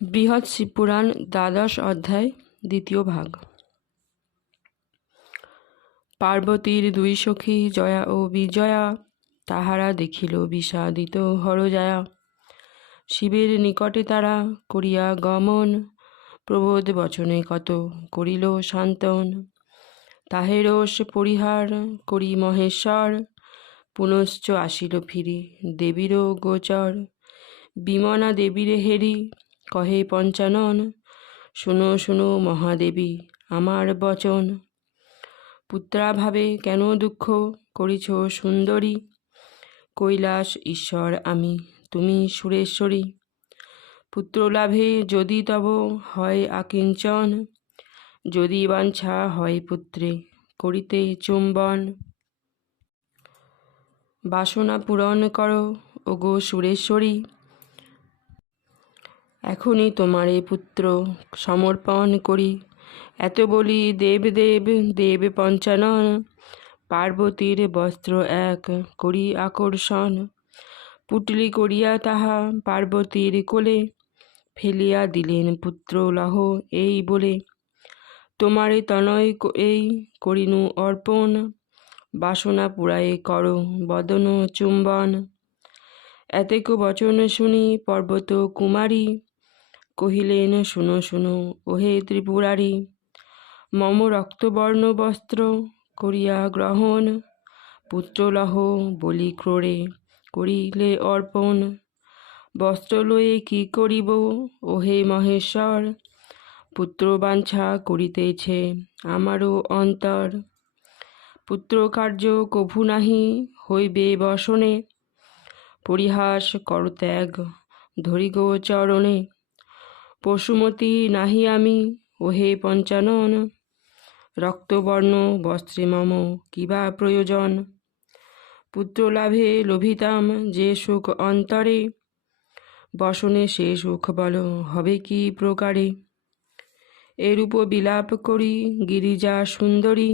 বৃহৎ শিবপুরাণ দ্বাদশ অধ্যায় দ্বিতীয় ভাগ। পার্বতীর দুই সখী জয়া ও বিজয়া, তাহারা দেখিল বিষাদিত হরজায়া। শিবের নিকটে তারা করিয়া গমন, প্রবোধ বচনে কত করিল শান্তন। তাহে রোষ পরিহার করি মহেশ্বর, পুনশ্চ আসিল ফিরি দেবীর গোচর। বিমনা দেবীরে হেরি কহে পঞ্চানন, শুনো শুনো মহাদেবী আমার বচন। পুত্রাভাবে কেন দুঃখ করিছ সুন্দরী, কৈলাস ঈশ্বর আমি তুমি সুরেশ্বরী। পুত্রলাভে যদি তব হয় আকিঞ্চন, যদি বাঞ্ছা হয় পুত্রে করিতে চুম্বন। বাসনা পূরণ করো ওগো সুরেশ্বরী, এখনই তোমারে পুত্র সমর্পণ করি। এত বলি দেব দেব দেব পঞ্চানন, পার্বতীর বস্ত্র এক করি আকর্ষণ। পুটলি করিয়া তাহা পার্বতীর কোলে, ফেলিয়া দিলেন পুত্র লহ এই বলে। তোমারে তনয় এই করিনু অর্পণ, বাসনা পুরায়ে করো বদন চুম্বন। এতেক বচন শুনি পর্বত কুমারী, কহিলেন শুনো শুনো ওহে ত্রিপুরারি। মম রক্তবর্ণ বস্ত্র করিয়া গ্রহণ, পুত্রলহ বলি ক্রোড়ে করিলে অর্পণ। বস্ত্র লয়ে কি করিব ওহে মহেশ্বর, পুত্র বাঞ্ছা করিতেছে আমারও অন্তর। পুত্র কার্য কভু নাহি হইবে বসনে, পরিহাস কর ত্যাগ ধরি গো চরণে। পশুমতি নাহি আমি ওহে পঞ্চানন, রক্তবর্ণ বস্ত্রে মম কিবা প্রয়োজন। পুত্রলাভে লোভিতাম যে সুখ অন্তরে, বসনে সে সুখ বল হবে কি প্রকারে। এরূপ বিলাপ করি গিরিজা সুন্দরী,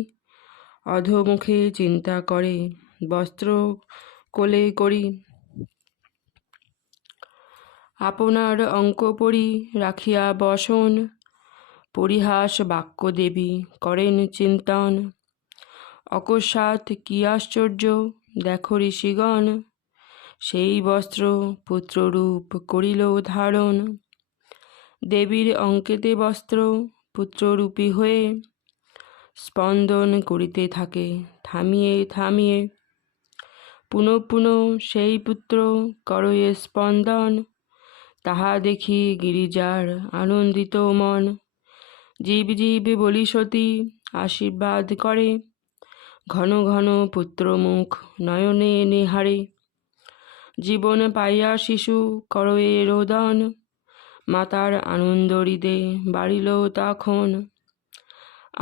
অধোমুখে চিন্তা করে বস্ত্র কোলে করি। আপনার অঙ্ক পরি রাখিয়া বসন, পরিহাস বাক্য দেবী করেন চিন্তন। অকস্মাৎ কি আশ্চর্য দেখো ঋষিগণ, সেই বস্ত্র পুত্ররূপ করিল ধারণ। দেবীর অঙ্কেতে বস্ত্র পুত্ররূপী হয়ে, স্পন্দন করিতে থাকে থামিয়ে থামিয়ে। পুনঃ পুনঃ সেই পুত্র করয়ে স্পন্দন, তাহা দেখি গিরিজার আনন্দিত মন। জীব জীব বলি সতী আশীর্বাদ করে, ঘন ঘন পুত্রমুখ নয়নে নেহারে। জীবন পাইয়া শিশু করয়ে রোদন, মাতার আনন্দ হৃদে বাড়িল তখন।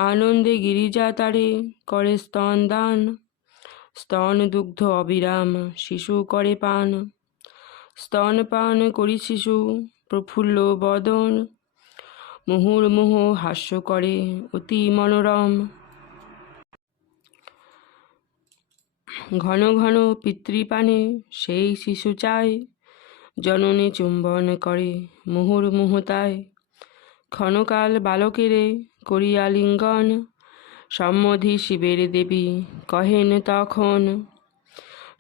আনন্দে গিরিজা তারে করে স্তন দান, স্তন দুগ্ধ অবিরাম শিশু করে পান। স্তন পান করি শিশু প্রফুল্ল বদন, মুহুর্মুহু হাস্য করে অতি মনোরম। ঘন ঘন পিতৃপানে সেই শিশু চায়, জননী চুম্বন করে মুহুর্মুহুতায়। ক্ষণকাল বালকেরে করিয়া লিঙ্গন, সম্মধি শিবের দেবী কহেন তখন।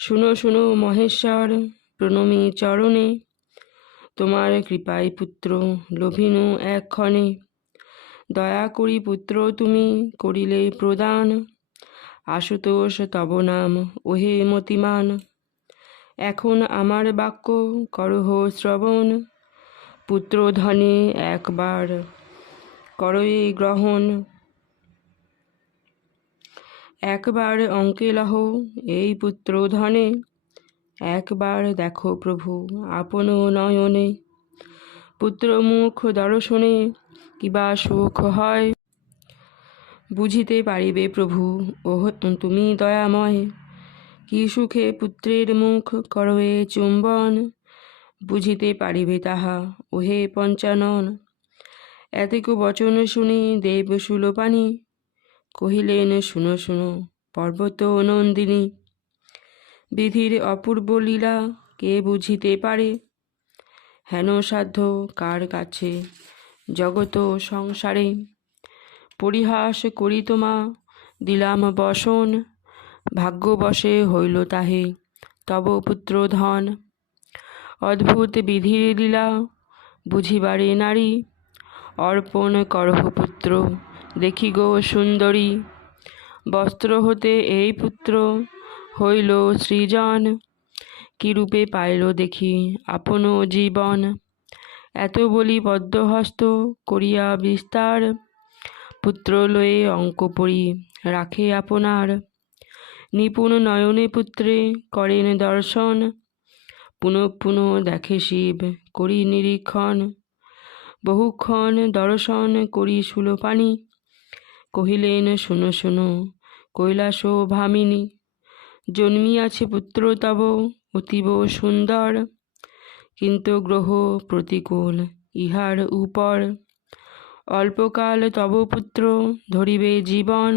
শুনো শুনো মহেশ্বর প্রণমী চরণে, তোমার কৃপায় পুত্র লোভিনু এক্ষণে। দয়া করি পুত্র তুমি করিলে প্রদান, আশুতোষ তব নাম ওহে মতিমান। এখন আমার বাক্য করহ শ্রবণ, পুত্র ধনে একবার করয়ে গ্রহণ। একবার অঙ্কে লহ এই পুত্র ধনে, একবার দেখো প্রভু আপন নয়নে। পুত্র মুখ দর্শনে কিবা সুখ হয়, বুঝিতে পারিবে প্রভু ওহ তুমি দয়াময়। কি সুখে পুত্রের মুখ করয়ে চুম্বন, বুঝিতে পারিবে তাহা ওহে পঞ্চানন। এতেক বচন শুনি দেব শূলপাণি, কহিলেন শুনো শুনো পর্বত নন্দিনী। বিধির অপূর্ব লীলা কে বুঝিতে পারে, হেন সাধ্য কার কাছে জগত সংসারে। পরিহাস করি তোমা দিলাম বসন, ভাগ্যবশে হইল তাহে তব পুত্র ধন। অদ্ভুত বিধির লীলা বুঝিবারে নারী, অর্পণ করহ পুত্র দেখি গো সুন্দরী। বস্ত্র হতে এই পুত্র হইল সৃজন, কিরূপে পাইল দেখি আপন জীবন। এত বলি পদ্মহস্ত করিয়া বিস্তার, পুত্র লয়ে অঙ্ক পড়ি রাখে আপনার। নিপুণ নয়নে পুত্রে করেন দর্শন, পুনঃ পুনঃ দেখে শিব করি নিরীক্ষণ। বহুক্ষণ দর্শন করি শূলপাণি, কহিলেন শুনো শুনো কৈলাস ভামিনী। জন্মিয়াছে পুত্র তব অতীব সুন্দর, কিন্তু গ্রহ প্রতিকূল ইহার উপর। অল্পকাল তব পুত্র ধরিবে জীবন,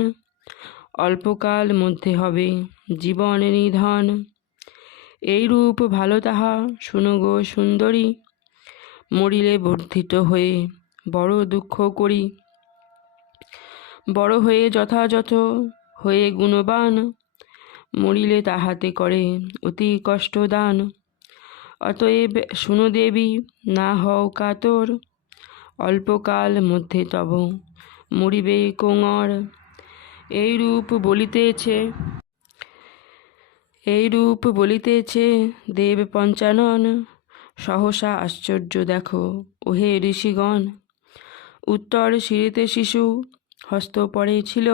অল্পকাল মধ্যে হবে জীবন নিধন। এই রূপ ভালো তাহা শুনো গো সুন্দরী, মরিলে বর্ধিত হয়ে বড় দুঃখ করি। বড় হয়ে যথাযথ হয়ে গুণবান, মরিলে তাহাতে করে অতি কষ্ট দান। অতএব শুনো দেবী না হও কাতর, অল্পকাল মধ্যে তব মরিবে কোঙর। এইরূপ বলিতেছে দেব পঞ্চানন, সহসা আশ্চর্য দেখো ওহে ঋষিগণ। উত্তর শিরেতে শিশু হস্ত পড়ে ছিল,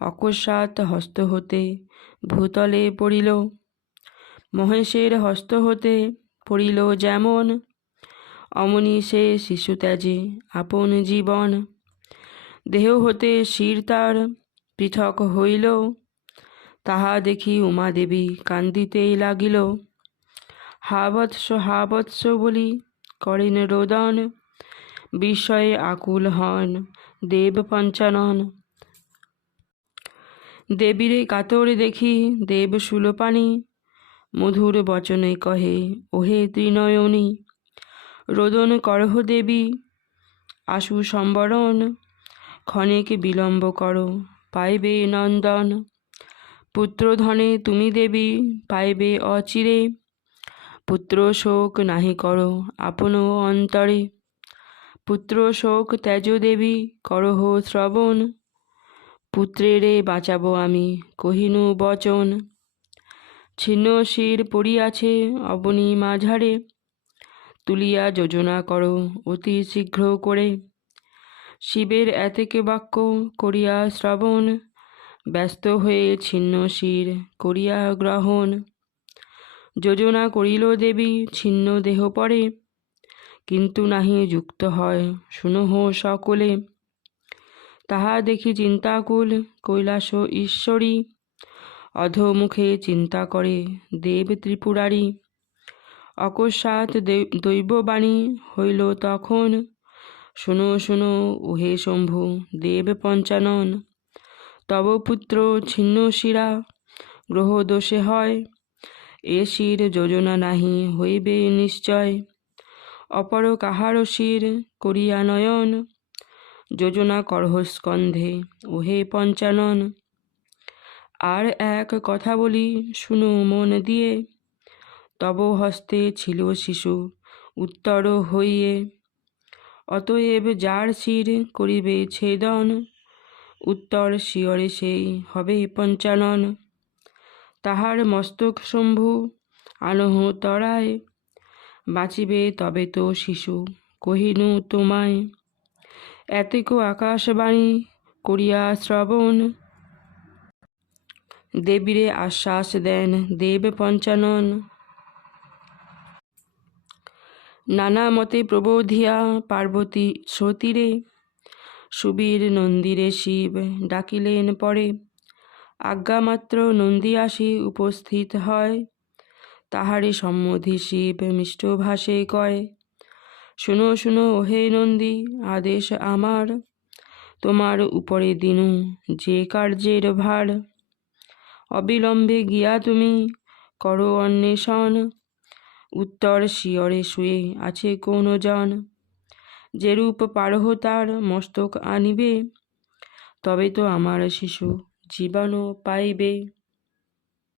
অকস্মাৎ হস্ত হতে ভূতলে পড়িল। মহেশের হস্ত হতে পড়িল যেমন, অমনি সে শিশু ত্যাজে আপন জীবন। দেহ হতে শির তার পৃথক হইল, তাহা দেখি উমাদেবী কান্দিতেই লাগিল। হা বৎস বলি করেন রোদন, বিস্ময়ে আকুল হন দেব পঞ্চানন। দেবীরে কাতর দেখি দেব শূলপাণি, মধুর বচনে কহে ওহে ত্রিনয়নী। রোদন করহ দেবী আশু সম্বরণ, ক্ষণেক বিলম্ব করো পাইবে নন্দন। পুত্রধনে তুমি দেবী পাইবে অচিরে, পুত্র শোক নাহি করো আপন অন্তরে। পুত্র শোক ত্যাজ দেবী করহ শ্রবণ, পুত্রেরে বাঁচাবো আমি কহিনু বচন। ছিন্ন শির পড়িয়াছে অবনী মাঝারে, তুলিয়া যোজনা করো অতি শীঘ্র করে। শিবের এতেক বাক্য করিয়া শ্রবণ, ব্যস্ত হয়ে ছিন্ন শির করিয়া গ্রহণ। যোজনা করিল দেবী ছিন্ন দেহ পরে, কিন্তু নাহি যুক্ত হয় শুনহ সকলে। তাহা দেখি চিন্তাকুল কৈলাস ঈশ্বরী, অধোমুখে চিন্তা করে দেব ত্রিপুরারি। অকস্মাৎ দৈববাণী হইল তখন, শুনো শুনো ওহে শম্ভু দেব পঞ্চানন। তব পুত্র ছিন্ন শিরা গ্রহ দোষে হয়, এ শির যোজনা নাহি হইবে নিশ্চয়। অপর কাহার শির করিয়া নয়ন, যোজনা করহ স্কন্ধে ওহে পঞ্চানন। আর এক কথা বলি শুনো মন দিয়ে, তব হস্তে ছিল শিশু উত্তর হইয়ে। অতএব যার শির করিবে ছেদন, উত্তর শিয়রে সেই হবে পঞ্চানন। তাহার মস্তক শম্ভু আনহ তরায়, বাঁচিবে তবে তো শিশু কহিনু তোমায়। এতেক আকাশবাণী করিয়া শ্রবণ, দেবীরে আশ্বাস দেন দেব পঞ্চানন। নানা মতে প্রবোধিয়া পার্বতী সতীরে, সুবীর নন্দীরে শিব ডাকিলেন পরে। আজ্ঞামাত্র নন্দী আসি উপস্থিত হয়, তাহারে সম্মধি শিব মিষ্টভাষে কয়। শুনো শুনো ওহে নন্দী আদেশ আমার, তোমার উপরে দিনু যে কার্যের ভার। অবিলম্বে গিয়া তুমি করো অন্বেষণ, উত্তর শিয়রে শুয়ে আছে কোন জন, যেরূপ পারহ তার মস্তক আনিবে, তবে তো আমার শিশু জীবন পাইবে।